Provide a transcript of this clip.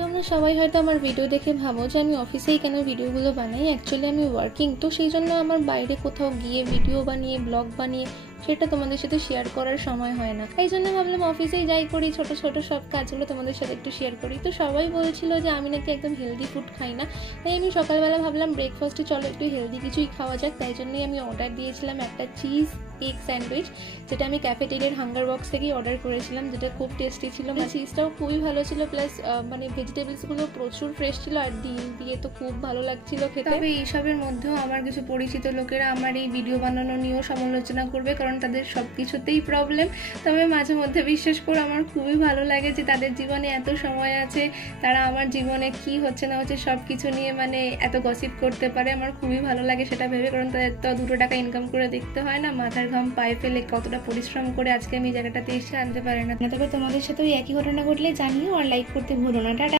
তোমরা সবাই হয়তো আমার ভিডিও দেখে ভাবো যে আমি অফিসেই কেন ভিডিওগুলো বানাই। অ্যাকচুয়ালি আমি ওয়ার্কিং, তো সেই জন্য আমার বাইরে কোথাও গিয়ে ভিডিও বানিয়ে ব্লগ বানিয়ে সেটা তোমাদের সাথে শেয়ার করার সময় হয় না। এই জন্য ভাবলাম অফিসেই যাই করি, ছোট ছোট সব কাজগুলো তোমাদের সাথে একটু শেয়ার করি। তো সবাই বলছিল যে আমি নাকি একদম হেলদি ফুড খাই না, তাই আমি সকালবেলা ভাবলাম ব্রেকফাস্টে চলো একটু হেলদি কিছুই খাওয়া যাক। তাই জন্যই আমি অর্ডার দিয়েছিলাম একটা চিজ এগ স্যান্ডউইচ, যেটা আমি ক্যাফেটেরিয়ার হাঙ্গার বক্স থেকেই অর্ডার করেছিলাম, যেটা খুব টেস্টি ছিল। চিজটাও খুবই ভালো ছিল, প্লাস মানে ভেজিটেবলসগুলো প্রচুর ফ্রেশ ছিল, আর ডিম দিয়ে তো খুব ভালো লাগছিল খেতে। তবে এইসবের মধ্যেও আমার কিছু পরিচিত লোকেরা আমার এই ভিডিও বানানো নিয়েও সমালোচনা করবে, কারণ তাদের সব কিছুতেই প্রবলেম। তবে মাঝে মধ্যে বিশ্বাস করে আমার খুবই ভালো লাগে যে তাদের জীবনে এত সময় আছে, তারা আমার জীবনে কি হচ্ছে না হচ্ছে সব কিছু নিয়ে মানে এত গসিপ করতে পারে। আমার খুবই ভালো লাগে সেটা ভেবে, কারণ তাদের তো 2 টাকা ইনকাম করে দেখতে হয় না, মাথার ঘাম পায়ে ফেলে কতটা পরিশ্রম করে আজকে আমি এই জায়গাটাতে এসে আনতে পারে না। তবে তোমাদের সাথে ওই একই ঘটনা ঘটলে জানিও, আর লাইক করতে ভুলো না। টাটা।